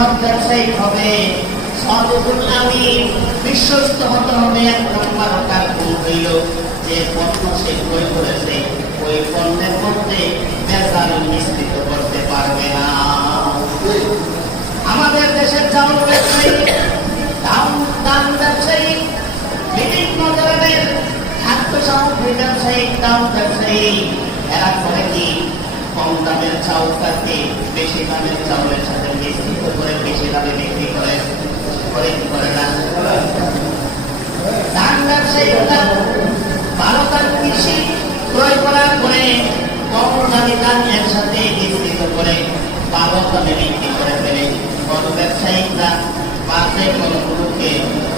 সৎ ব্যবসায়ী হবে, সদুল আমিন, বিশ্বস্ত হতে হবে। এক নম্বর তার গুণ হইল যে পণ্য সে ক্রয় করেছে ওই পণ্যের মধ্যে ভেজাল মিশ্রিত করতে পারবে না। আমাদের দেশের চাউল ব্যবসায়ী, দাম ব্যবসায়ী, বিভিন্ন ধরনের খাদ্য সামগ্রী ব্যবসায়ী, দাম ব্যবসায়ী, এরা করে কি কম দামের চাউলটাকে বেশি দামের চাউলের সাথে মিশ্রিত করে বেশি দামে বিক্রি করে কি করে না? ধান ব্যবসায়ীরা ভালো ধান কৃষি ক্রয় করার পরে কম দামি ধান এর সাথে মিশ্রিত করে ভালো দামে বিক্রি করে ফেলে। বড় ব্যবসায়িকরা বাজে ফলগুলোকে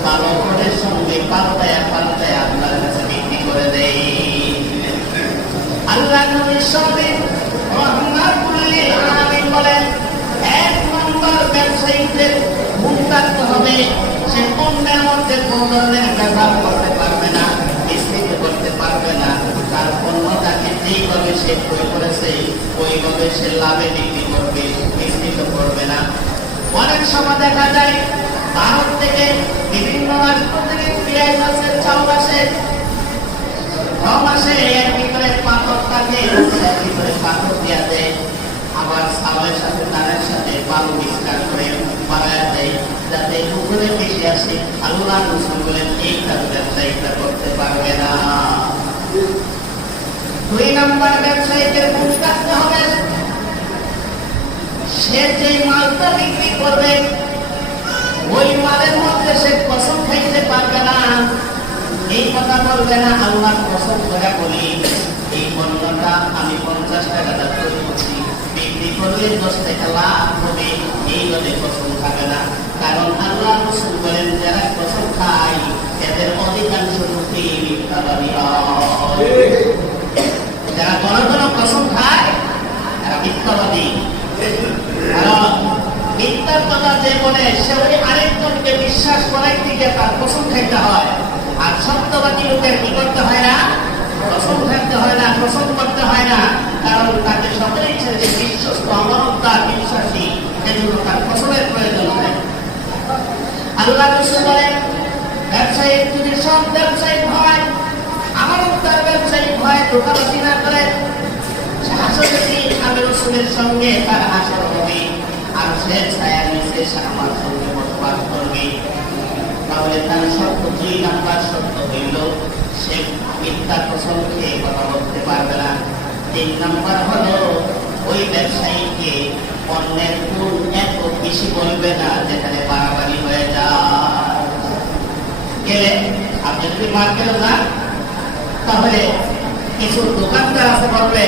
ভালো ফলের সঙ্গে পাল্টায় আপনার কাছে বিক্রি করে দেয়। আল্লাহ নবীর সাথে বলেন এক নম্বর ব্যবসায়ীদের গুণ থাকতে হবে, সে পণ্যের মধ্যে কোন ধরনের ব্যবহার করতে পারবে না, মিশ্রিত করতে পারবে না। তার পণ্যটাকে যেইভাবে সে ক্রয় করেছে ওইভাবে সে লাভে বিক্রি করবে, মিশ্রিত করবে না। অনেক সময় দেখা যায় ভারত থেকে বিভিন্ন রাষ্ট্র থেকে পেঁয়াজ আসে, চাউল আসে, গম আসে, এর ভিতরে পাথর থাকে, এর ভিতরে পাথর দেওয়া দেয়, আবার চাউলের সাথে তারের সাথে বালু মিশ্রণ করে বানায় দেয় যাতে উপরে বেশি আসে। আল্লাহ রাসূল বলেন এই কাজ ব্যবসায়ীরা করতে পারবে না। দুই নম্বর ব্যবসায়ীদের গুণ থাকতে হবে, সে যে মালটা বিক্রি করবে ওই মালের মধ্যে সে কসম খাইতে পারবে না, এই কথা বলবে না আল্লাহ কসম করে বলি এই পণ্যটা আমি 50 টাকা তৈরি করছি, বিক্রি করলে 10 টাকা লাভ হবে, এইভাবে কসম খাবে না। কারণ আল্লাহ রাসূল বলেন যারা কসম খায় এদের অধিকাংশ লোকই মিথ্যাবাদী হয়। যারা বড় কসম খায় তারা মিথ্যাবাদী। কারণ মিথ্যার কথা যে বলে সে ওই আরেকজনকে বিশ্বাস করার দিকে তার কসম খাইতে হয়। আর সত্যবাদী লোকের কি করতে হয় না? কসম খাইতে হয় না, কসম করতে হয় না। কারণ তাকে সকলেই ছেড়ে বিশ্বস্ত, আমানতদার, বিশ্বাসী, এজন্য তার কসমের প্রয়োজন হয়। আল্লাহ রাসূল বলেন ব্যবসায়ী যদি সব ব্যবসায়ী হয়, আমানতদার ব্যবসায়ী হয়, ধোঁকাবাজি না করে, আসলে আমি রাসূলের সঙ্গে তার আচরণ হবে আর সে ছায়ার নিচে আমার সঙ্গে বসবাস করবে। তাহলে তার শর্ত 2 নাম্বার শর্ত হইল সে মিথ্যা কসম খেয়ে কথা বলতে পারবে না। 3 নাম্বার হলো ওই ব্যবসায়ীকে অন্যের গুণ এত বেশি বলবে না যেখানে বাড়াবাড়ি হয়ে যায়। গেলে আপনি যদি মার্কেটে যান তাহলে কিছু দোকানদার আছে বলবে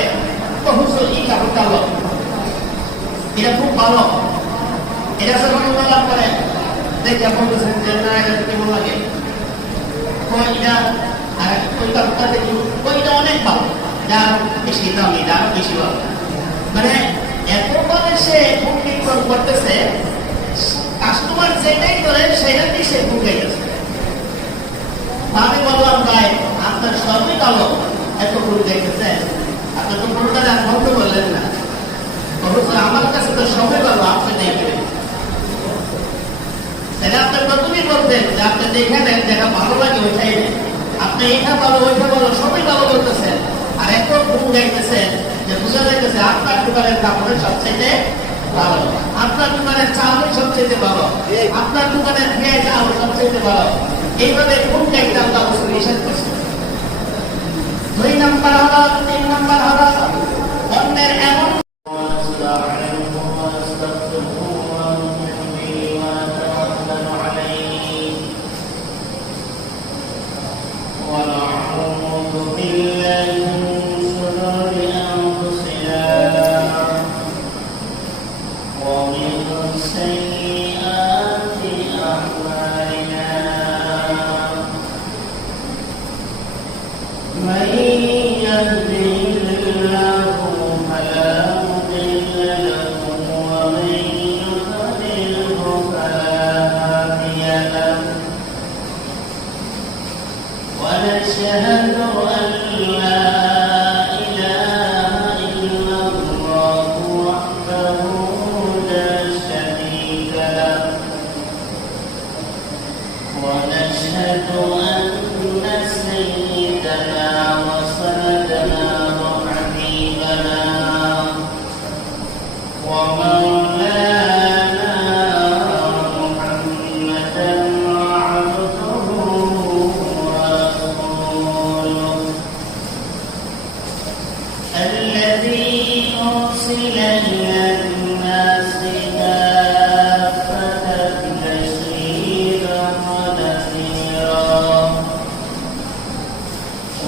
হুজুর এই কাপড়টা হলো এটা খুব ভালো, এটা যখন বলার পরে দেখে বলতেছেন যে না এটা কেমন লাগে, এটা আর ওই কাপড়টা দেখি ওইটা অনেক ভালো, যার বেশি দামি, যার বেশি ভালো, মানে এত ভাবে সে বিক্রয় করতেছে, কাস্টমার যেটাই করে সেটাতেই সে ঢুকাইতেছে। আমি বললাম ভাই আপনার সবই ভালো, এত ভুল দেখতেছেন, আপনার তো ভুলটা বন্ধ বললেন না, আমার কাছে তো সবই ভালো, আপনি দেখবেন সেটা আপনার প্রথমেই বলতেন যে আপনি দেখে নেন যেটা ভালো লাগে ওইটাই নেন, আপনি এটা ভালো ওইটা ভালো সবই ভালো বলতেছেন আর এত ভুল দেখতেছেন যে বুঝা যাইতেছে আপনার দোকানের কাপড়ের সবচেয়ে ভালো, আপনার দোকানের চাউল সবচেয়ে ভালো, আপনার দোকানের পেঁয়াজ চাউল সবচেয়ে ভালো, এইভাবে ভুল দেখতে আল্লাহ রাসূল নিষেধ করছেন। 2 নাম্বার হলো, 3 নাম্বার হলো অন্যের এমন من يهده الله فلا مضل له إلى الناس كافة بشيرا ونذيرا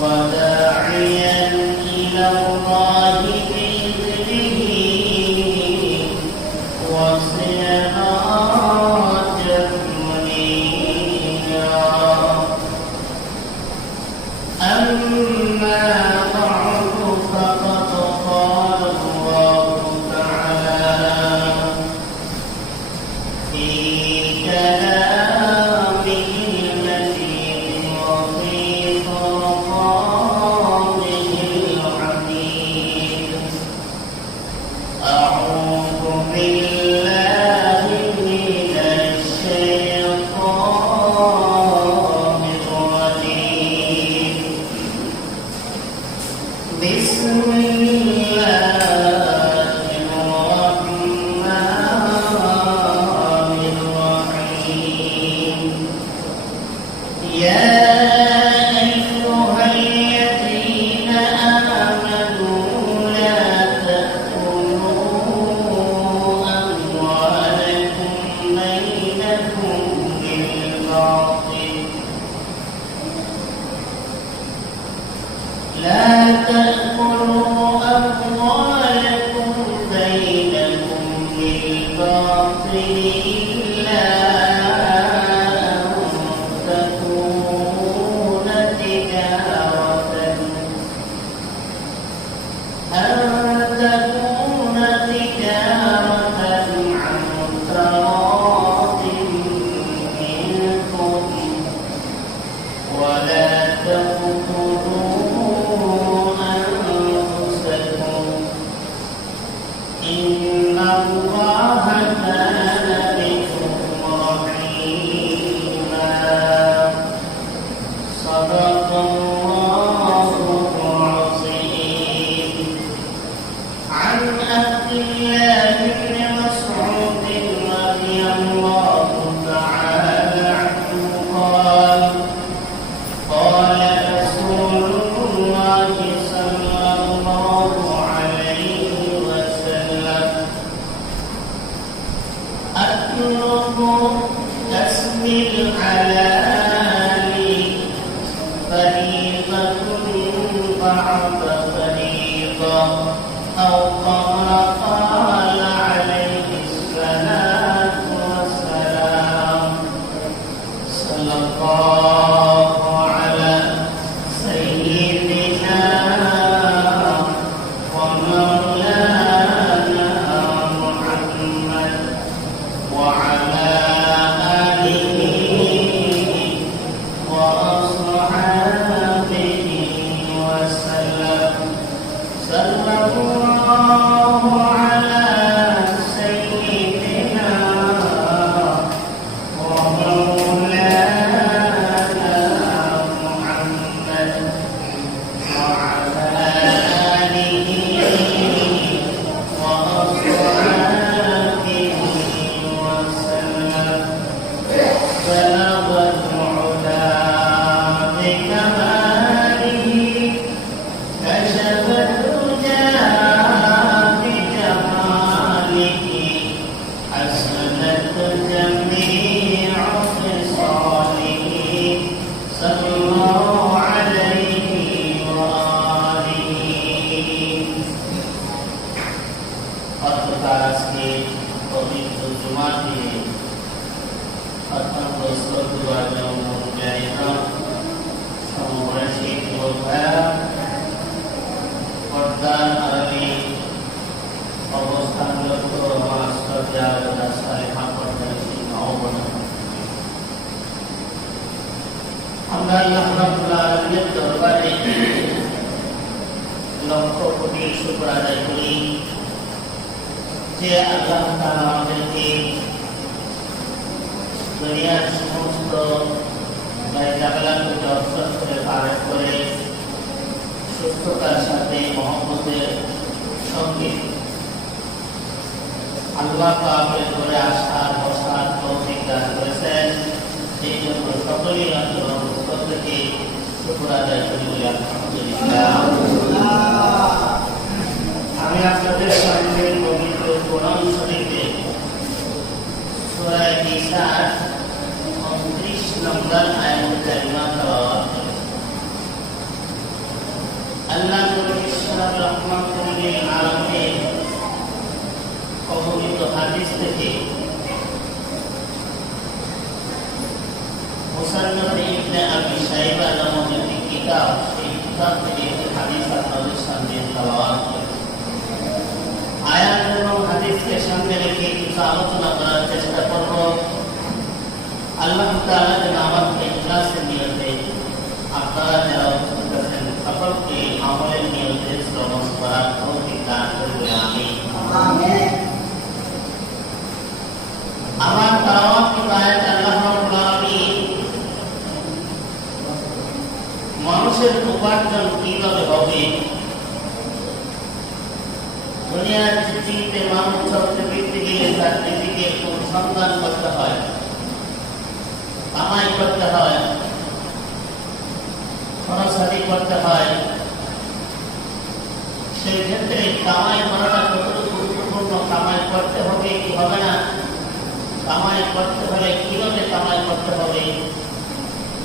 وداعيا إلى الله بإذنه وسراجا منيرا أما بعد فقد قال الله تعالى في كلامه المجيد وفي فرقانه الحميد أعوذ بالله من الشيطان الرجيم بسم الله الرحمن الرحيم يا أيها الذين آمنوا لا تأكلوا أموالكم بينكم بالباطل لا تأكلوا أموالكم بينكم بالباطل إلا أن تكون تجارة عن تراض منكم ولا تقتلوا أنفسكم إن الله كان بكم رحيما صدق الله العظيم عن عبد الله بن مسعود رضي الله تعالى عنه قال قال رسول الله صلى الله عليه وسلم أطلب كسب الحلال فريضة بعد فريضة أو كما قال عليه الصلاة والسلام صلى الله على سيدنا ومولانا محمد وعلى آله وأصحابه وسلم صلى الله على سيدنا ومولانا محمد وعلى آله وأصحابه وسلم بلغ العلا بكماله كشف الدجى بجماله حسنت جميع خصاله صلى الله عليه وآله অর্থাৎ আজকে পবিত্র জুমাতে অত্যন্ত শ্রদ্ধেয় সমবয়সী যুবক ভাইরা পর্দার আড়ালে অবস্থানরত আমরা আল্লাহ রাব্বুল আলামিনের দরবারে লক্ষ কোটি শুকর আদায় করি যে আল্লাহ তাআলা আমাদেরকে দুনিয়ার সমস্ত জায়গাগুলোকে অবসর করে পার করে সুস্থতার সাথে মহব্বতের সঙ্গে আল্লাহ পাকের করে আসার বসার তৌফিক দান করেছেন। এই জন্য সকলেই আল্লাহর থেকে শুকর আদায় করি বলে আলহামদুলিল্লাহ। আমি আপনাদের সামনে সুন্দর আয়াত কারিমা তেলাওয়াত করি। আল্লাহ ঈশ্বর রহমাতুল লিল আলামিন অবহিত হাদিস থেকে মুসান্নাফ ইবনে আবি শাইবা নামক একটি কিতাব, সেই কিতাব থেকে একটি হাদিস আপনাদের সামনে তেলাওয়াত করি। আয়াত এবং হাদিসকে সামনে রেখে কিছু আলোচনা করার চেষ্টা করব। আল্লাহ তাআলা যেন আমাকে ইখলাসের নিয়তে, আপনারা যারা শুনতেছেন সকলকে আমলের নিয়তে শ্রবণ করার তৌফিক দান করবেন। আমিন। আমার তেলাওয়াত আয়াত আল্লাহ রাব্বুল আলামিন মানুষের উপার্জন কিভাবে হবে, দুনিয়ার পৃথিবীতে মানুষ চলতে ফিরতে গেলে তার নিজেকে অনুসন্ধান করতে হয়, কামাই করতে হয়, খরচাদি করতে হয়। সেই ক্ষেত্রে কামাই করাটা কতটুকু গুরুত্বপূর্ণ, কামাই করতে হবে কি হবে না, কামাই করতে হলে কিভাবে কামাই করতে হবে,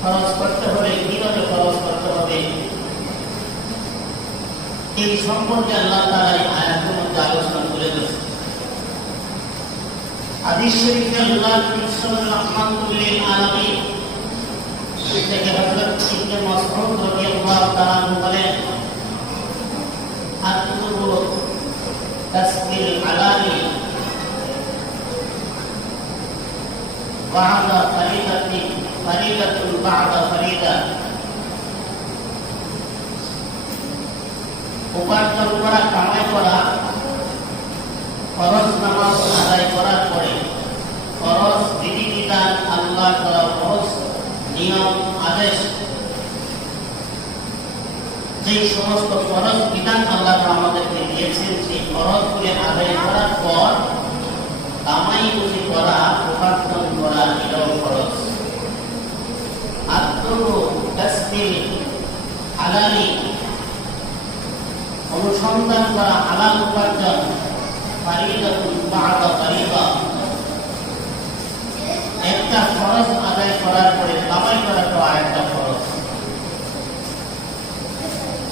খরচ করতে হলে কিভাবে খরচ করতে হবে, এই সম্পর্কে আল্লাহ তাআলা এই আয়াতের মধ্যে আলোচনা করে দিয়েছেন। হাদিস শরীফে আল্লাহ ঈশ্বর রহমাতুল লিল আলামিন থেকে হযরত ইবনে মাসউদ রাদিয়াল্লাহু তাআলা বলেন, আতলুবু তাসবিল আলানি বা'দা ফরিদাতুন বা'দা ফরিদা। উপার্জন করা, কামাই করা, ফরজ নামাজ আদায় করার পরে ফরজ বিধিবিধান আল্লাহ তাআলা ফরজ নিয়ম আদেশ, যে সমস্ত ফরজ বিধান আল্লাহ তাআলা আমাদেরকে দিয়েছেন, সেই ফরজগুলি আদায় করার পর কামাই রুজি করা, উপার্জন করা, এটাও ফরজ। আত্মরু তাসবিল হালালি, অনুসন্ধান করা হালাল উপার্জন, ফরিদাতুন বা'দা ফরিদা, একটা ফরজ আদায় করার পরে কামাই করাটা আরেকটা ফরজ।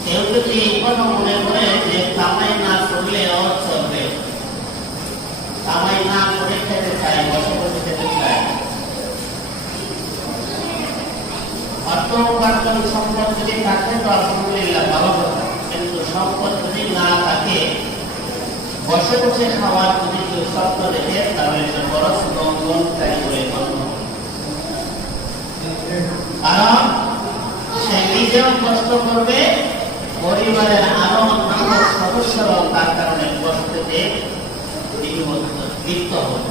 কেউ যদি এই কথা মনে করে যে কামাই না করলেও চলবে, কামাই না করে খেতে চাই, বসে বসে খেতে চাই, অর্থ উপার্জন সম্পদ যদি থাকে তো আলহামদুলিল্লাহ ভালো কথা, কিন্তু সম্পদ যদি না থাকে, বসে বসে খাওয়ার যদি কেউ স্বপ্ন দেখে, তাহলে সে বড় সুগন্ধকারী বলে গণ্য হবে। কারণ সে নিজেও কষ্ট করবে, পরিবারের আরো অন্যান্য সদস্যরাও তার কারণে কষ্টতে লিপ্ত হবে।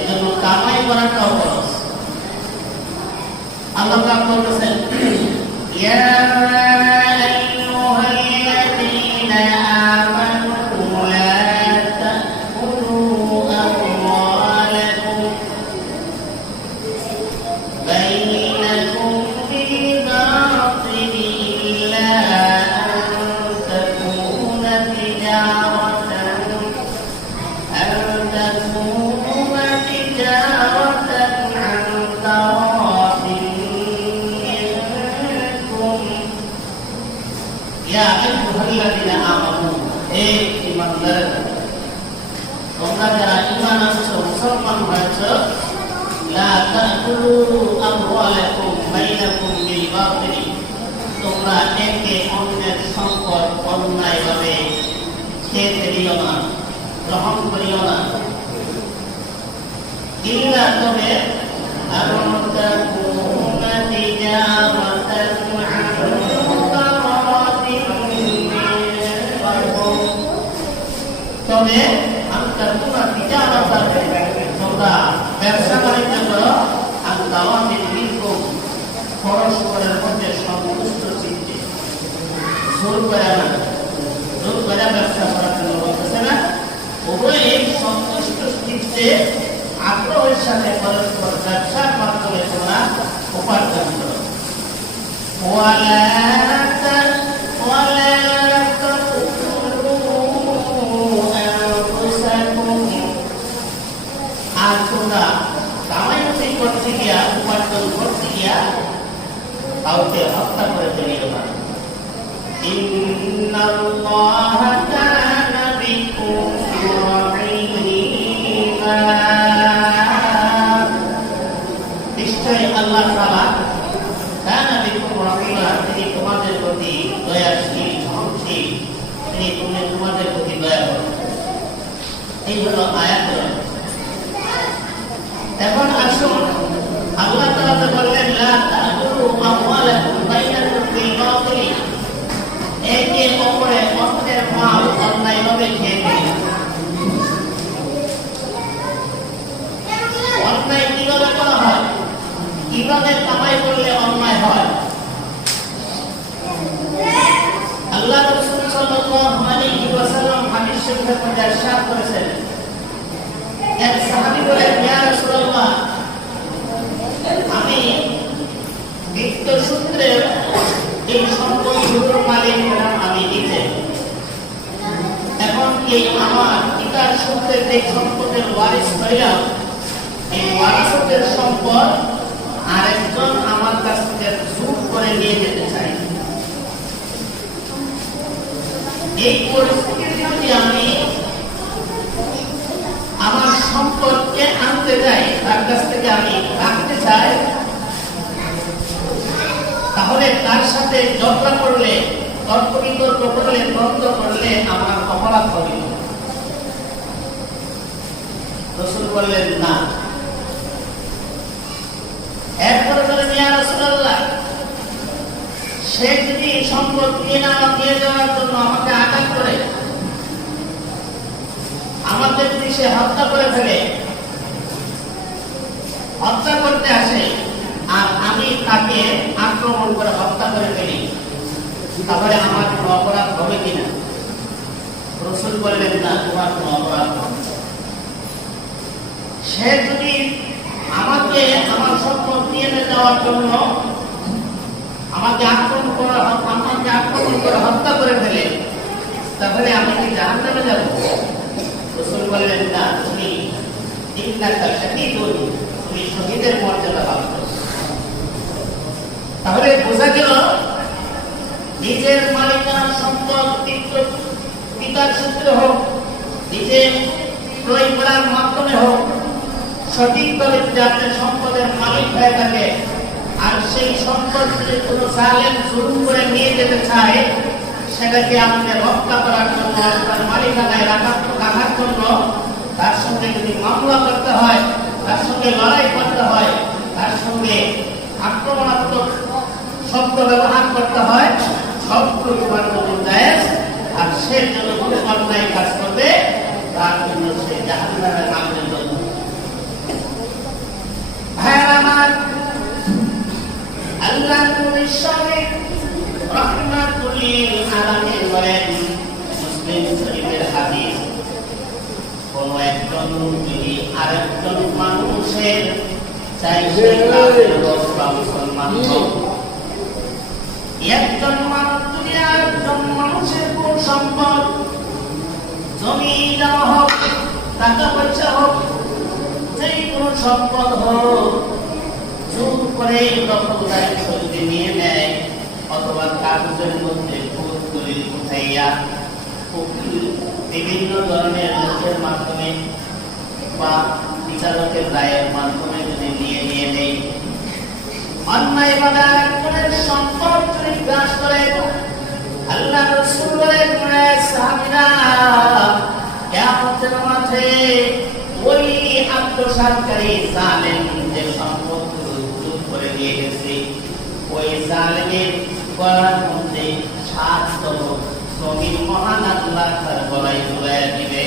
এজন্য কামাই করাটাও খরচ। আল্লাহ পাক বলতেছেন, ইয়া আইয়ুহাল্লাযীনা আমানু লা তাকুলু আমওয়ালাকুম বাইনাকুম বিল বাতিলি ইল্লা আন তাকুনা তিজারাতান আন তাকুনা তিজারাতান আন তারাদিন মিনকুম। ইয়া আইয়ুহাল্লাযীনা আমানু, হে ঈমানদাররা, তোমরা যারা ঈমান আনছো, মুসলমান হয়েছো, লা তাকুলু আমওয়ালাকুম বাইনাকুম বিল বাতিল, তোমরা একে অন্যের সম্পদ অন্যায়ভাবে খেয়ে ফেলিও না, গ্রহণ করিও না। ইল্লা, তবে আন তাকুনা তিজারাতান আন তারাদিন মিনকুম, তবে আন তাকুনা তিজারাতান, তোমরা ব্যবসা বাণিজ্য করো, আন তারাদিন মিনকুম, পরস্পরের মধ্যে সন্তুষ্ট চিত্তে, জোর করে না, জোর করে ব্যবসা করার জন্য বলতেছে না, উভয়ে সন্তুষ্ট চিত্তে আগ্রহের সাথে পরস্পর ব্যবসার মাধ্যমে তোমরা উপার্জন করো। আর তোমরা কামাই করছো, করতে গিয়া, উপার্জন করতে গিয়া কাউকে হত্যা করে ফেলিও না। ইন্নাল্লাহা কানা বিকুম রাহিমা, নিশ্চয়ই আল্লাহ তাআলা কানা বিকুম রাহিমা, তিনি তোমাদের প্রতি দয়াশীল, সহনশীল, তিনি তোমাদের প্রতি দয়া করেন। এই হলো আয়াত। এখন আসুন, আল্লাহ তাআলা বললেন লা তা'কুলু আমওয়ালাকুম বাইনাকুম বিল বাতিল, একে অপরের অন্যের মাল অন্যায়ভাবে খেয়ে নিন। অন্যায় কিভাবে করা হয়, কিভাবে কামাই করলে অন্যায় হয়? আল্লাহ রাসূল সাল্লাল্লাহু আলাইহি ওয়াসাল্লাম হাদিস শরীফের মধ্যে ইরশাদ করেছেন, এক সাহাবী বলেন, ইয়া রাসূলুল্লাহ, আমি মৃত্যু সূত্রে এই সম্পত্তির মালিক হলাম, আমি নিজে। এখন এই আমার পিতার সূত্রে যে সম্পদের ওয়ারিস হইলাম, এই ওয়ারিসের সম্পদ আরেকজন আমার কাছ থেকে জুট করে নিয়ে যেতে চাই। এই পরিস্থিতিতে যদি আমি আমার সম্পদকে আনতে যাই, তার কাছ থেকে আমি রাখতে চাই, তাহলে তার সাথে ঝগড়া করলে, তর্ক বিতর্ক করলে, দ্বন্দ্ব করলে আমার অপরাধ হবে। রাসূল বললেন না। এরপরে বলেন, ইয়া রাসূলুল্লাহ, সে যদি সম্পদ নিয়ে যাওয়ার জন্য আমাকে আঘাত করে, আমাকে যদি সে হত্যা করে ফেলে, হত্যা করতে আসে, আর আমি তাকে আক্রমণ করে হত্যা করে ফেলি, তাহলে আমার কোনো অপরাধ হবে কিনা? রাসূল বললেন না, তোমার কোনো অপরাধ হবে। সে যদি আমাকে আমার সম্পদ নিয়ে যাওয়ার জন্য আমাকে আক্রমণ করে হত্যা করে ফেলে, তাহলে আমি কি জাহান্নামে যাব? রাসূল বললেন না, তুমি ইন্নাকা শাহীদুন, তুমি শহীদের মর্যাদা পাবে। তাহলে বোঝা গেল, নিজের মালিকানার সম্পদ পিতার সূত্রে হোক, নিজে ক্রয় করার মাধ্যমে হোক, সঠিকভাবে যদি আপনার সম্পদের মালিক হয়ে থাকে, আর সেই সম্পদ যদি কোনো জালেম জুলুম করে নিয়ে যেতে চায়, সেটাকে আপনি রক্ষা করার জন্য, তার মালিকানায় রাখার জন্য তার সঙ্গে যদি মামলা করতে হয়, তার সঙ্গে লড়াই করতে হয়, তার সঙ্গে আক্রমণাত্মক শব্দ ব্যবহার করতে হয়, সবগুলো তোমার জন্য জায়েজ। আর সে যেন কোনো অন্যায় কাজ করবে, তার জন্য সে জাহান্নামের আগুনে জ্বলবে। ভাইয়েরা আমার, আল্লাহ নবী রাহমাতুল লিল আলামিন বলেন, মুসলিম শরীফের হাদিস, কোন একজন যদি আরেকজন মানুষের চাইছে কাফের বা মুসলমান হোক, একজন মানুষ যদি আরেকজন মানুষের কোন সম্পদ, জমি দেওয়া হোক, টাকা পয়সা হোক, যেই কোন সম্পদ হোক, জোর করে দখলদারি করতে নিয়ে নেয়, অথবা কাগজের মধ্যে ভুল দলিল উঠাইয়া বিভিন্ন ধরনের লোকের মাধ্যমে বা বিচারকের রায়ের মাধ্যমে যদি নিয়ে নেয়, অন্যায় বাধা করে সম্পদ যদি গ্রাস করে, আল্লাহ রাসূল বলেন, সাহাবীরা কিয়ামতের মাঠে ওই আত্মসাৎকারী জালেম যে সম্পদ লুট করে নিয়ে গেছে, ওই জালেমের গলার মধ্যে ৭তম জমির মহান আল্লাহ তার গলায় ঝুলাইয়া দিবে।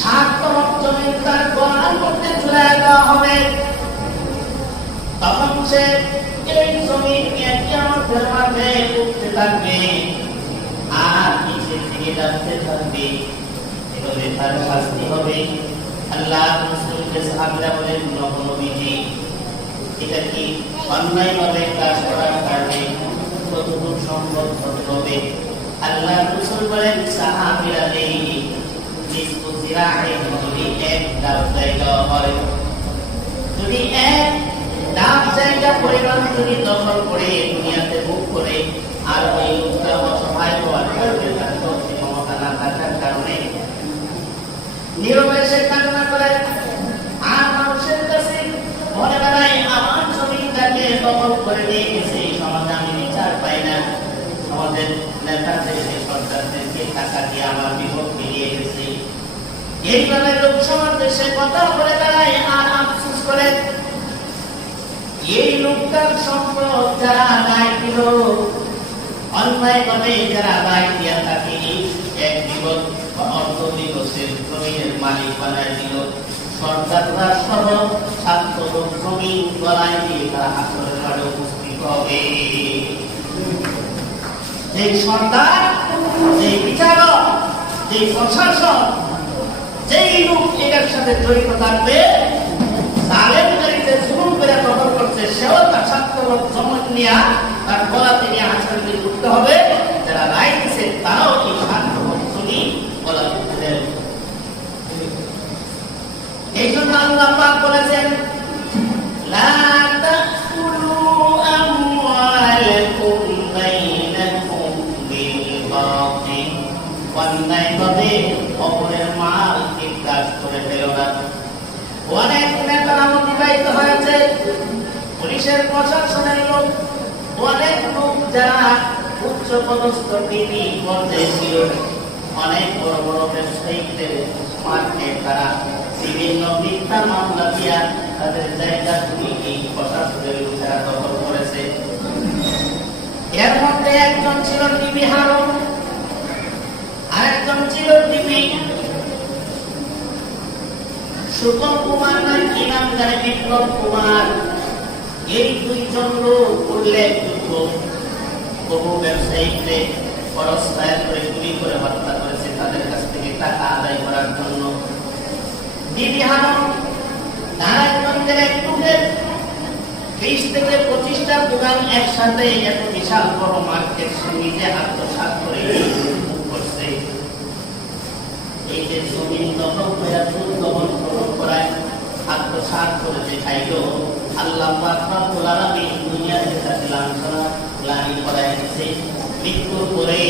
৭তম জমির তার গলার মধ্যে ঝুলাইয়া দেওয়া হবে। তখন সে এই জমি নিয়ে কিয়ামতের মাঠে উঠতে থাকবে, আর নিচের দিকে যাচ্ছে থাকবে। এভাবে তার শাস্তি হবে। আল্লাহ রাসূলকে সাহাবীরা বলেন, নবী, এটা কি অন্যায়ভাবে কাজ করার কারণে কতটুকু সম্পদ হতে হবে? আল্লাহ রাসূল বলেন, সাহাবীরা এই নিষ্পত্তি জিরা'in যদি এক ধাপ জায়গা হয়, যদি এক ধাপ জায়গা পরিমাণ যদি দখল করে দুনিয়াতে ভোগ করে, আর ওই লোকটা অসহায় হওয়ার কারণে, তার শক্তি ক্ষমতা না থাকার কারণে নীরবে সে কান্না করে, আর মানুষের কাছে মনে বেড়ায় আমার জমিটাকে দখল করে নিয়ে গেছে, সমাজে আমি বিচার পাই না, সমাজের নেতাদের সরকারদেরকে টাকা দিয়ে আমার বিপক্ষে নিয়ে গেছে। এইভাবে লোক সমাজ দেশে কথা বলে বেড়ায় আর আফসোস করে। এই লোকটার সম্পদ যারা দায় দিল, অন্যায়ভাবে যারা দায় দিয়া থাকে, এক দিবস বা অর্ধ দিবসের জমির মালিক বানায় দিল, সরকাররা সহ ছাত্র জমিন গলায় দিয়ে তারা হাসরের মাঠে উপস্থিত হবে। যে সরকার, যে বিচারক, যে প্রশাসন, যেই লোক এটার সাথে জড়িত থাকবে, জালেমকারীতে জুলুম করে দখল করছে, সেও তার ছাত্র জমন নিয়ে তার গলাতে নিয়ে হাসরের দিকে উঠতে হবে। যারা রায় দিচ্ছে তারাও এই ছাত্র জমি গলাতে দেন। এই জন্য আল্লাহ পাক বলেছেন, লা তাকুলু আমওয়ালাকুম বাইনাকুম বিল বাতিল, অন্যায়ভাবে অপরের মাল বিকাশ করে ফেলো না। অনেক নেতারা অতিবাহিত হয়েছে, পুলিশের প্রশাসনের লোক, অনেক লোক যারা উচ্চ পদস্থ ডিবি পর্যায়ে ছিল, অনেক বড় বড় ব্যবসায়ীদের মাঠে তারা বিভিন্ন মিথ্যা মামলা দিয়া তাদের জায়গা এই প্রশাসনের লোকেরা দখল করেছে। এর মধ্যে একজন ছিল ডিবি হারুন, আরেকজন ছিল ডিবি সুকম কুমার, না কি নাম জানে, বিপ্লব কুমার। এই দুইজন লোক উল্লেখযোগ্য বহু ব্যবসায়ীকে পরস্পর করে গুলি করে হত্যা করেছে তাদের কাছ থেকে টাকা আদায় করার জন্য। ডিবি হারুন নারায়ণগঞ্জের এক টুকে 20 থেকে 25টা দোকান একসাথে এত বিশাল বড় মার্কেট সে নিজে আত্মসাৎ করে করছে। এই যে জমিন দখল করে দখল করায় আত্মসাৎ করে দেখাইল, আল্লাহ পাক রব্বুল আলামিন দুনিয়াতে তাকে লাঞ্ছনা গ্লানি করায় দিয়েছে। মৃত্যুর পরে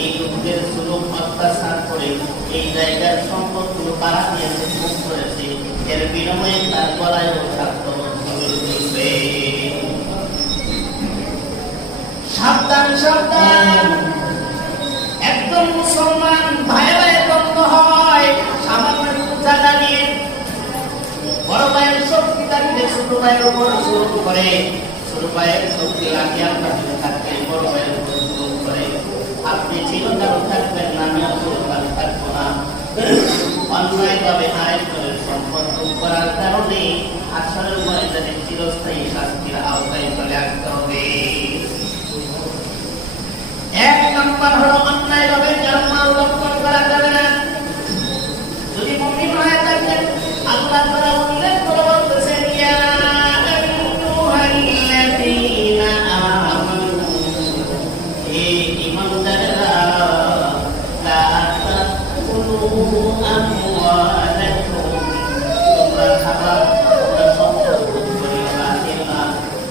এই লোকদের জুলুম অত্যাচার করে এই জায়গার সম্পদগুলো কারা দিয়েছে, ভোগ করেছে, এর বিনিময়ে তার গলায়ও ছাত্র চলবে। সাবধান সাবধান, একদম মুসলমান ভাই ভাই দ্বন্দ্ব হয় সামান্য একটু জায়গা নিয়ে। বড় ভাইয়ের শক্তি থাকলে ছোট ভাইয়ের উপর জুলুম করে, ছোট ভাইয়ের শক্তি লাগিয়ে আমরা যদি থাকবে বড় ভাইয়ের উপর জুলুম করে। আপনি চিরকাল থাকবেন না, আমিও চিরকাল থাকবো না। অন্যায়ভাবে আরেকজনের সম্পদ ভোগ করার কারণে আসরের ময়দানে চিরস্থায়ী শাস্তির আওতায় চলে আসতে হবে। এক নম্বর হলো অন্যায়ভাবে কারো মাল দখল করা যাবে না। যদি মুমিন হয়ে থাকেন, আল্লাহ তাআলা উল্লেখ করে বলতেছেন, ইয়া আইয়ুহাল্লাযীনা আমানু, হে ঈমানদাররা, লা তাকুলু আমওয়ালাকুম, তোমরা খাবার তোমরা সম্পদ ভোগ করিবা না,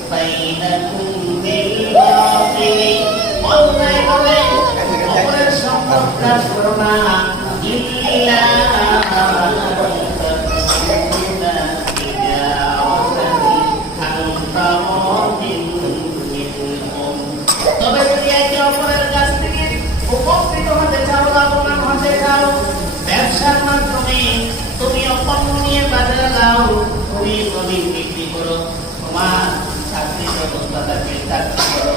বাইনাকুম বিল বাতিল, অন্যায়ভাবে অপরের সম্পদ গ্রাস করো না, ইল্লা তবে যদি একে অপরের কাছ থেকে উপকৃত হতে চাও, লাভবান হতে চাও, ব্যবসার মাধ্যমে তুমি অপণ্য নিয়ে বাজারে যাও, তুমি জমি বিক্রি করো, তোমার চাকরির ব্যবস্থাটাকে চাকরি করো,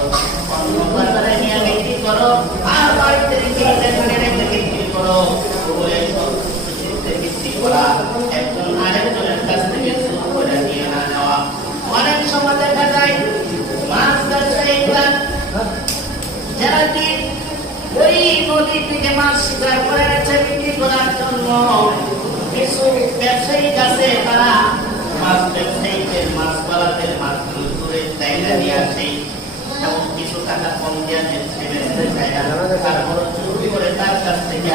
অন্য বাজারে নিয়ে বিক্রি করো, আর বাড়িতে রেখে বিক্রি করো, বিক্রি করা একজন আরেকজনের কাছ থেকে শুরু করে নিয়ে না নেওয়া। অনেক সময় দেখা যায় মাছ ব্যবসায়ীরা যারা কি ওই নদী থেকে মাছ শিকার করে এনেছে বিক্রি করার জন্য, কিছু ব্যবসায়ী আছে তারা মাছ ব্যবসায়ীদের মাছ পালাদের মাছগুলো ধরে জায়গা নিয়ে আসে এবং কিছু টাকা কম দিয়ে বেচতে চায় না, তারপর চুরি করে তার কাছ থেকে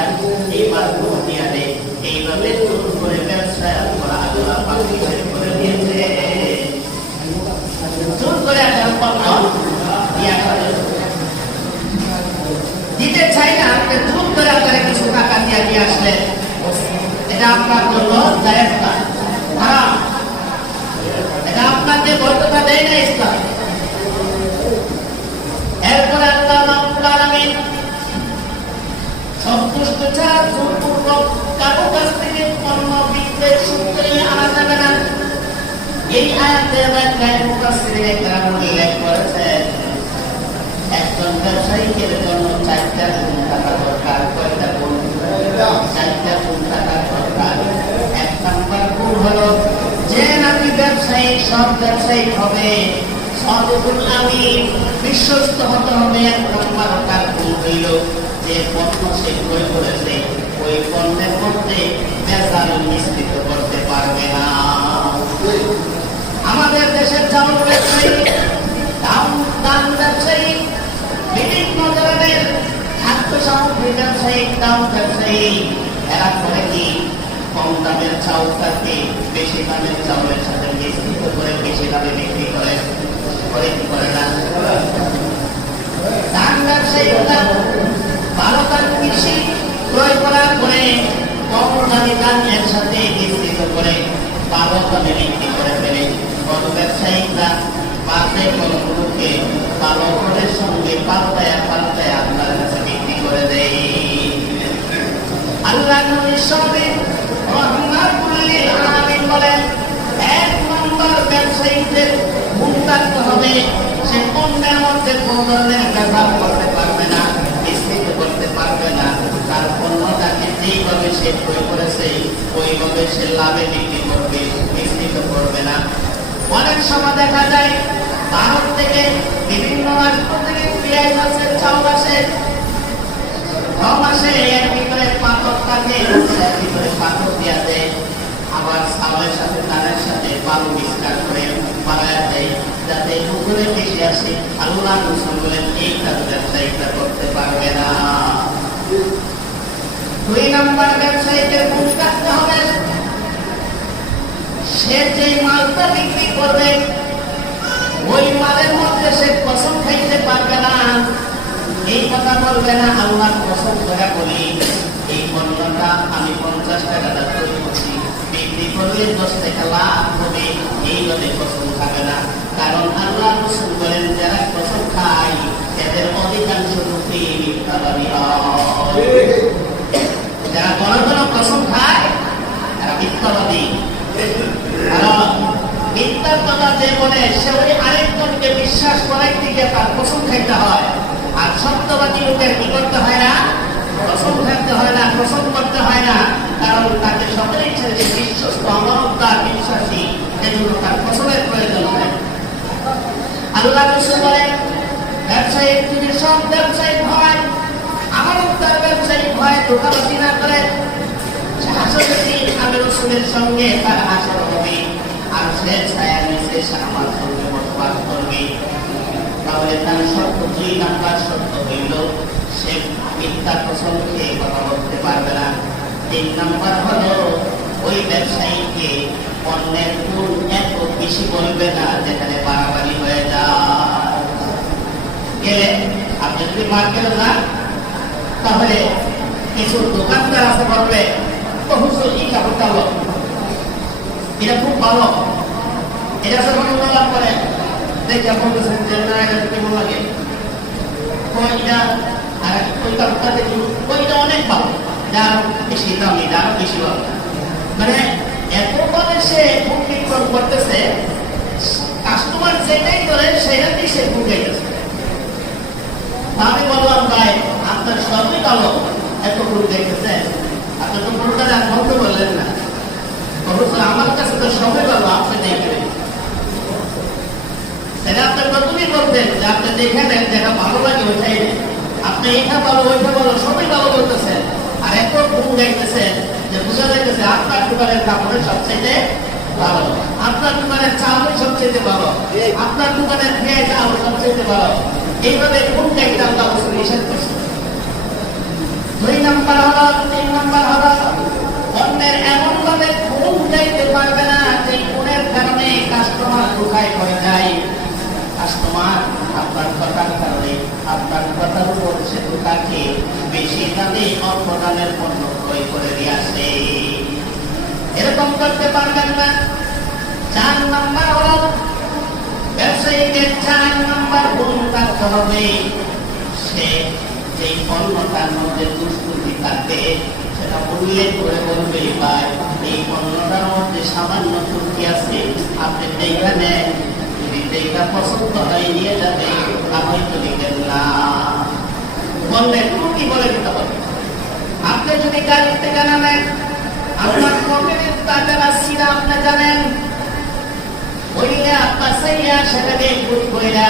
এই মাছগুলো নিয়ে আনে। এইভাবে চুর করে ব্যবসা করা আল্লাহ পাক নিষেধ করে দিয়েছে। চুর করে আসার পণ্য দিতে চাই না, চুর করে আপনারা কিছু টাকা দিয়ে আসলে এটা আপনার জন্য জায়েজ না, হারাম। এটা আপনাকে বৈধতা দেয় না ইসলাম। এরপরে আল্লাহ রাব্বুল আলামিন সন্তুষ্ট ছাড়া জোরপূর্বক কারো কাছ থেকে পণ্য বিক্রয় সূত্রে আনা যাবে না। এই আয়াতের ব্যাখ্যায় মুফাসসিরিনে কেরাম উল্লেখ করেছেন, একজন ব্যবসায়ীর জন্য 4টা গুণ থাকা দরকার। কয়টা গুণ? 4টা গুণ থাকা দরকার। 1 নাম্বার গুণ হলো যে নাকি ব্যবসায়ী সব ব্যবসায়ী হবে, সদুল আমিন, বিশ্বস্ত হতে হবে। 1 নাম্বার তার গুণ হইল যে পণ্য সে ক্রয় করেছে ওই পণ্যের মধ্যে ভেজাল মিশ্রিত করতে পারবে না। আমাদের দেশের চাউল ব্যবসায়ী, দাম ব্যবসায়ী, বিভিন্ন ধরনের খাদ্য সামগ্রী ব্যবসায়ী, দাম ব্যবসায়ী, এরা করে কি কম দামের চাউলটাকে বেশি দামের চাউলের সাথে মিশ্রিত করে বেশি দামে বিক্রি করে কি করে না? ধান ব্যবসায়ীরা ভালো ধান কৃষি ক্রয় করার পরে কম দামি ধান এর সাথে মিশ্রিত করে ভালো দামে বিক্রি করে ফেলে। বড় ব্যবসায়িকরা বাদে ফলগুলোকে ভালো ফলের সঙ্গে পাল্টায়া আপনার কাছে বিক্রি করে দেয়। আল্লাহ নবী রাহমাতুল লিল আলামিন বলেন, 1 নম্বর ব্যবসায়ীদের গুণ থাকতে হবে সে পণ্যের মধ্যে কোনো ধরনের ভেজাল করতে পারবে না, মিশ্রিত করতে পারবে না। তার পণ্যটাকে যেইভাবে সে ক্রয় করেছে ওইভাবে সে লাভে বিক্রি করবে, মিশ্রিত করবে না। অনেক সময় দেখা যায় ভারত থেকে বিভিন্ন রাষ্ট্র থেকে পেঁয়াজ আসে, চাউল আসে, গম আসে, এর ভিতরে পাথর থাকে, এর ভিতরে পাথর দিয়া দেয়, আবার চাউলের সাথে ধানের সাথে বালু মিশ্রণ করে বানায় দেয় যাতে উপরে বেশি আসে। আল্লাহ রাসূল বলেন এই কাজ ব্যবসায়ীরা করতে পারবে না। 2 নম্বর ব্যবসায়ীদের গুণ থাকতে হবে সে যে মালটা বিক্রি করবে ওই মালের মধ্যে সে কসম খাইতে পারবে না, এই কথা বলবে না আল্লাহর কসম করে বলি এই পণ্যটা আমি 50 টাকা তৈরি করছি, বিক্রি করলে 10 টাকা লাভ হবে, এইভাবে কসম খাবে না। কারণ আল্লাহ রাসূল বলেন যারা কসম খায় এদের অধিকাংশ লোকই মিথ্যাবাদী হয়। যারা বড় বড় কসম খায় তারা মিথ্যাবাদী। মিথ্যার কথা যে বলে সে ওই আরেকজনকে বিশ্বাস করার দিকে তার কসম খাইতে হয়। আর সত্যবাদী লোকের কি করতে হয় না? কসম খাইতে হয় না, কসম করতে হয় না। কারণ তাকে সকলেই ছেড়ে বিশ্বস্ত, আমানতদার, বিশ্বাসী, এজন্য তার কসমের প্রয়োজন হয়। আল্লাহ রাসূল বলেন ব্যবসায়ী যদি সব ব্যবসায়ী হয়, আমানতদার ব্যবসায়ী হয়, ধোঁকাবাজি না করে, হাসরতে আমি রাসূলের সঙ্গে তার হাসর হবে আর সে ছায়ার নিচে আমার সঙ্গে বসবাস করবে। তাহলে তার শর্ত 2 নাম্বার শর্ত হইল সে মিথ্যা কসম খেয়ে কথা বলতে পারবে না। 3 নাম্বার হলো ওই ব্যবসায়ীকে অন্যের গুণ এত বেশি বলবে না যেখানে বাড়াবাড়ি হয়ে যায়। গেলে আপনি যদি মার্কেটে যান তাহলে কিছু দোকানদার আছে বলবে হুজুর এই কাপড়টা হলো এটা খুব ভালো, এটা যখন উল্লাপ করে দেখে বলতেছেন যে না এটা কেমন লাগে, ওইটা আর ওই কাপড়টা দেখি ওইটা অনেক ভালো, যার বেশি দামি, যার বেশি ভালো, মানে এত ভাবে সে গুণ বিক্রয় করতেছে কাস্টমার যেটাই করে সেটাতেই সে গুণ গাইতেছে। আমি বললাম ভাই আপনার সবই ভালো, এত গুণ দেখতেছে, আপনার তো পুরোটা বলতে বললেন না, আমার কাছে তো সবাই ভালো, আপনি দেখবেন সেটা আপনার প্রথমেই বলতেন যে আপনি দেখে নেন যেটা ভালো লাগে ওইটাই নেন, আপনি এটা ভালো ওইটা ভালো সবই ভালো বলতেছেন আর এত গুণ দেখতেছেন যে বোঝা যাইতেছে আপনার দোকানের কাপড়ের সবচেয়ে ভালো, আপনার দোকানের চাউল সবচেয়ে ভালো, আপনার দোকানের পেঁয়াজ চাউল সবচেয়ে ভালো, এইভাবে গুণ দেখতে আল্লাহ রাসূল নিষেধ করছেন। 2 নাম্বার হলো 3 নাম্বার হলো অন্য পণ্যের এমন ভাবে গুণ উঠাইতে পারবে না যে গুণের কারণে কাস্টমার ঢুকায় পড়ে যায়। কাস্টমার আপনার কথার কারণে আপনার কথার উপর সে ঢুকাকে বেশি দামে অল্প দামের পণ্য ক্রয় করে দিয়ে আসে। এরকম করতে পারবেন না। 4 নাম্বার হল ব্যবসায়ীদের 4 নাম্বার গুণ থাকতে হবে, সে এই পণ্যটার মধ্যে দুষ্কৃতি থাকবে সেটা উল্লেখ করে বলবে, ভাই এই পণ্যটার মধ্যে সামান্য ত্রুটি আছে, আপনি এইখানে যদি এইটা পছন্দ হয় নিয়ে যাবে, না হয়তো নিবেন না। বললে ত্রুটি বলে দিতে হবে। আপনি যদি গাড়ি থেকে নামেন, আপনার পকেটের টাকাটা সিরা আপনি জানেন, ওইলে আপনার সাইয়া সেখানে ভুল কইরা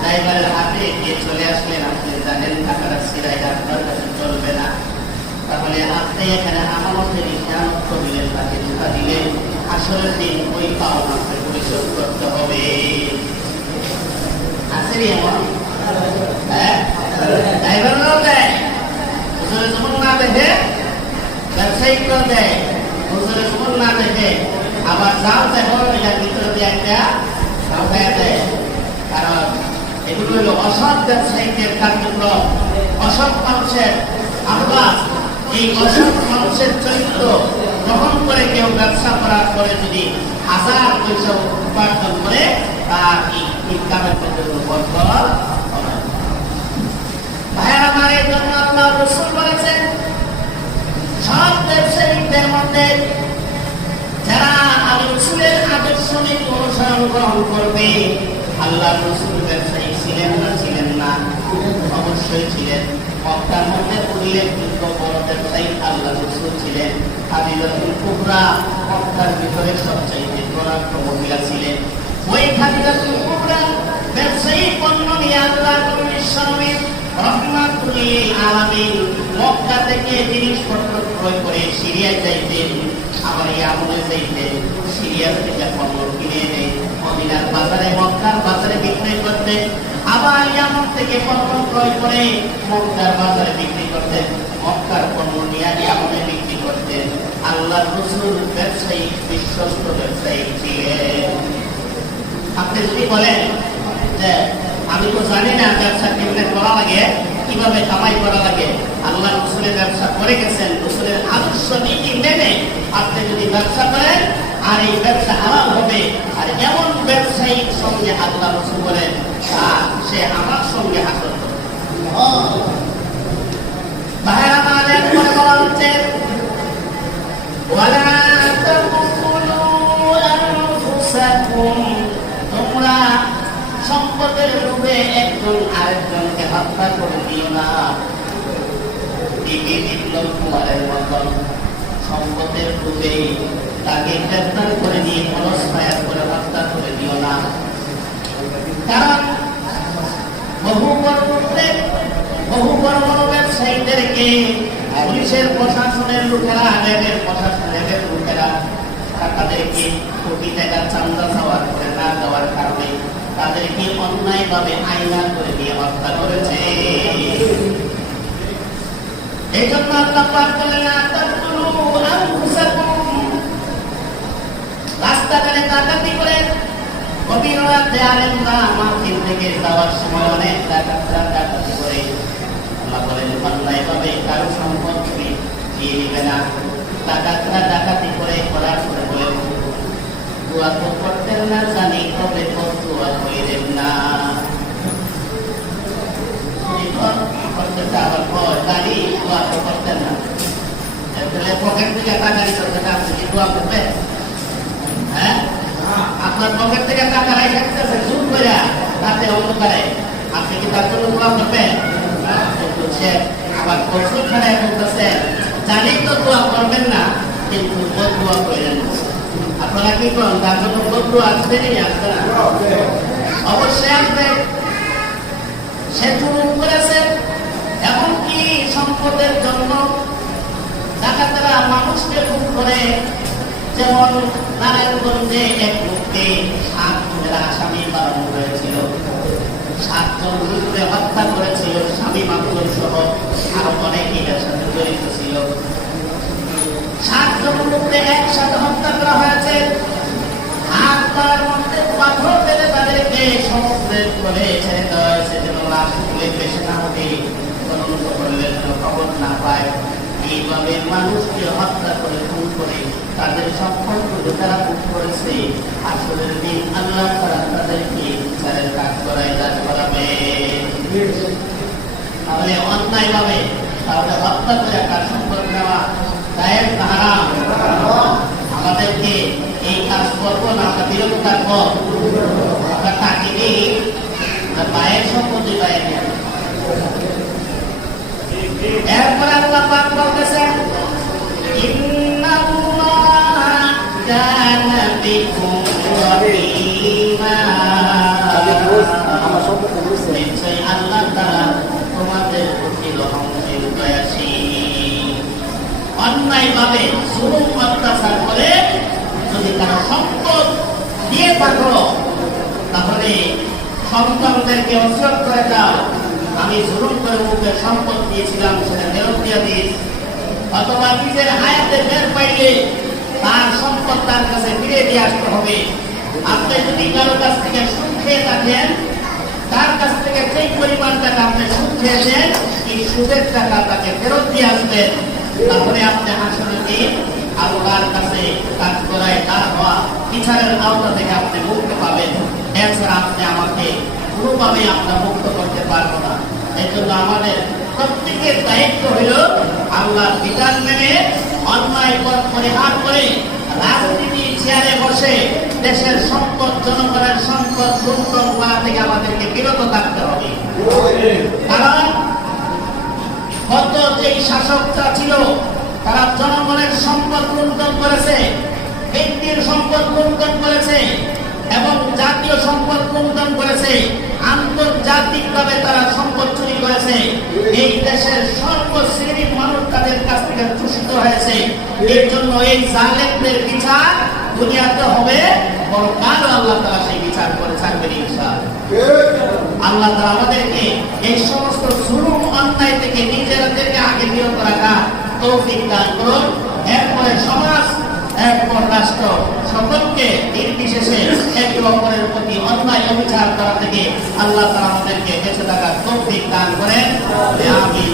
ড্রাইভারের হাতে দিয়ে চলে আসলেন, আপনি জানেন টাকাটা সিরাইটা আপনার কাছে চলবে না, তাহলে আপনি এখানে আমানতের খেয়ানত করলেন, তাকে ধোঁকা দিলেন, আসলে দিন ওই পাওনা আপনাকে পরিশোধ করতে হবে। আসেনি এমন? হ্যাঁ, ড্রাইভাররাও দেয়, হুজুরে যেমন না দেখে ব্যবসায়িকরাও দেয়, হুজুরে যেমন না দেখে আবার যাও দেখো এটার ভিতরে দিয়ে একটা ঢাকায় দেয়। কারণ এগুলো হলো অসৎ ব্যবসায়ীদের কার্যক্রম, অসৎ মানুষের আহ্বান। এই অসৎ মানুষের চরিত্র গ্রহণ করে কেউ ব্যবসা করার পরে যদি 1000 পয়সা উপার্জন করে, তার ইনকামের মধ্যে বরকত হবে। ভাইয়েরা আমার, এই জন্য আল্লাহ রাসূল বলেছেন, সব ব্যবসায়ীদের মধ্যে যারা আমি রাসূলের আদর্শ নীতি অনুসরণ গ্রহণ করবে। আল্লাহ রাসূল ব্যবসায়ী ছিলেন না? ছিলেন না? অবশ্যই ছিলেন। মক্কার মধ্যে উল্লেখযোগ্য বড় ব্যবসায়ী আল্লাহ রাসূল ছিলেন। খাদিজাতুল কুবরা মক্কার ভিতরে সবচাইতে বড় মহিলা ছিলেন। ওই খাদিজাতুল কুবরা ব্যবসায়ী পণ্য নিয়ে আল্লাহ নবী রহমাতুল লিল আলামিন মক্কা থেকে জিনিসপত্র ক্রয় করে সিরিয়ায় যাইতেন, আবার ইয়ামনে যাইতেন, সিরিয়া থেকে পণ্য কিনে এনে মদিনার বাজারে, মক্কার বাজারে বিক্রি করতেন, আবার ইয়ামন থেকে পণ্য ক্রয় করে মক্কার বাজারে বিক্রি করতেন, মক্কার পণ্য নিয়ে ইয়ামনে বিক্রি করতেন। আল্লাহর রাসূল ব্যবসায়ী, বিশ্বস্ত ব্যবসায়ী ছিলেন। আপনি যদি বলেন যে আমি তো জানি না ব্যবসা কেমনে করা লাগে, কিভাবে কামাই করা লাগে, আল্লাহ রাসূলের ব্যবসা করে গেছেন, রাসূলের আদর্শ নীতি মেনে আপনি যদি ব্যবসা করেন, আর এই ব্যবসা হালাল হবে, আর এমন ব্যবসায়ীর সঙ্গে আল্লাহ রাসূল বলেন সে আমার সঙ্গে হাসর করবে। ভাইরা আমাদের পরে বলা হচ্ছে, ওয়ালা তাকুলু আনফুসাকুম, তোমরা সম্পদের লোভে একজন আরেকজনকে হত্যা করে দিও না। দিকে বিপ্লব কুমারের মতন সম্পদের লোভে তাকে গ্রেফতার করে নিয়ে খরচ ফায়ার করে হত্যা করে দিও না। কারণ বহু বড় বড় ব্যবসায়ীদেরকে পুলিশের প্রশাসনের লোকেরা, র্যাবের প্রশাসনের লোকেরা তাদেরকে কোটি টাকা চাঁদা চাওয়ার করে না দেওয়ার কারণে তাদেরকে অন্যায়ভাবে আইনা করে দিয়ে হত্যা করেছে। এই জন্য আল্লাহ পাক বলেন, লা তাকতুলু আনফুসাকুম, রাস্তাঘাটে ডাকাতি করে, গভীর রাতে আলেমরা মাহফিল থেকে যাওয়ার সময় অনেক ডাকাতি করে। আল্লাহ বলেন, অন্যায়ভাবে কারো সম্পদ নিয়ে নিবে না। ডাকাতরা ডাকাতি করে করার পরে বলে, দোয়া তো করতেন না জানি, তবে দোয়া করিলেন না। করতে আবার জানি, দোয়া তো করতেন না। পকেট থেকে টাকা নিতে আপনি কি দোয়া করবেন? হ্যাঁ, আপনার পকেট থেকে টাকা রাখা দিতেছেন জুম করে, তাতে অন্ধকারে আপনি কি তার জন্য দোয়া করবেন? আবার কঠোর খানায় বলতেছেন, জানি তো দোয়া করবেন না, কিন্তু দোয়া করেন। আপনারা কি করেন? তার জন্য দোয়া আসবে না? আসবে না? অবশ্যই আসবে। সে জুলুম করেছে, এমনকি সম্পদের জন্য ডাকাতেরা মানুষকে খুন করে। যেমন নারায়ণগঞ্জে এক লোককে 7 জনের আসামি বানানো হয়েছিল, 7 জন লোককে হত্যা করেছিল, স্বামী মাতুল সহ আরো অনেকেই এর সাথে জড়িত ছিল। 7 মধ্যে একসাথে হত্যা করা হয়েছে। আর তার মধ্যে পাথর ফেলে তাদেরকে সমুদ্রের কোলে ছেড়ে দেওয়া হয়েছে, যেন লাশগুলি ভেসে না ওঠে, তদন্ত করলে যেন খবর না পায়। এইভাবে মানুষকে হত্যা করে খুন করে তাদের সম্পর্কগুলো তারা খুন করেছে। আসলের দিন আল্লাহ তারা তাদেরকে বিচারের কাজ করাই দান করাবে। তাহলে অন্যায় ভাবে তাহলে হত্যা করে কার সম্পর্ক নেওয়া দায়ের হারাম। আমাদেরকে এই কাজ করবো না, আমরা বিরত থাকবো, আমরা তাকে নেই মায়ের সম্পত্তি পাই। এরপরে আল্লাহ পাক বলতেছেন ইন্নাল্লাহা কানা বিকুম রহিমা, নিশ্চয়ই আল্লাহ তাআলা তোমাদের প্রতি রহমশীল দয়াশীল। অন্যায়ভাবে জুলুম অত্যাচার করে যদি তারা সম্পদ দিয়ে থাকো, তাহলে সন্তানদেরকে ওসিয়ত করে দাও, আমি জুলুম করে মুখে সম্পদ দিয়েছিলাম সেটা ফেরত দিয়ে দিস। অথবা নিজের হায়াতে বের পাইলে তার সম্পদ তার কাছে ফিরে দিয়ে আসতে হবে। আপনি যদি কারো কাছ থেকে সুদ খেয়ে থাকেন, তার কাছ থেকে যেই পরিমাণ টাকা আপনি সুদ খেয়েছেন, এই সুদের টাকা তাকে ফেরত দিয়ে আসবেন। তারপরে আপনি আসলে আল্লাহর কাছে কাজ করায় তার হওয়া বিচারের আওতা থেকে আপনি মুক্তি পাবেন। এছাড়া আপনি আমাকে কোনোভাবে আমরা মুক্ত করতে পারবো না। এই জন্য আমাদের প্রত্যেকের দায়িত্ব হইল আল্লাহর বিধান মেনে অন্যায় পথ পরিহার করে রাজনীতি চেয়ারে বসে দেশের সম্পদ, জনগণের সম্পদ লুণ্ঠন করা থেকে আমাদেরকে বিরত থাকতে হবে। কারণ গত যেই শাসকরা ছিল তারা জনগণের সম্পদ লুণ্ঠন করেছে, ব্যক্তির সম্পদ লুণ্ঠন করেছে এবং জাতীয় সম্পদ লুণ্ঠন করেছে, আন্তর্জাতিকভাবে তারা সম্পদ চুরি করেছে। এই দেশের সর্বশ্রেণীর মানুষ তাদের কাছ থেকে চূষিত হয়েছে। এর জন্য এই জালেমদের বিচার দুনিয়াতে হবে, পরকালও আল্লাহ তাআলা সেই বিচার করে ছাড়বেন ইনশাআল্লাহ। আল্লাহ তাআলা আমাদেরকে এই সমস্ত জুলুম অন্যায় থেকে নিজেদেরকে আগে বিরত রাখা তৌফিক দান করুন। এরপরে সমাজ, এরপর রাষ্ট্র সকলকে নির্বিশেষে একে অপরের প্রতি অন্যায় অবিচার করা থেকে আল্লাহ তাআলা আমাদেরকে বেঁচে থাকার তৌফিক দান করেন। আমিন।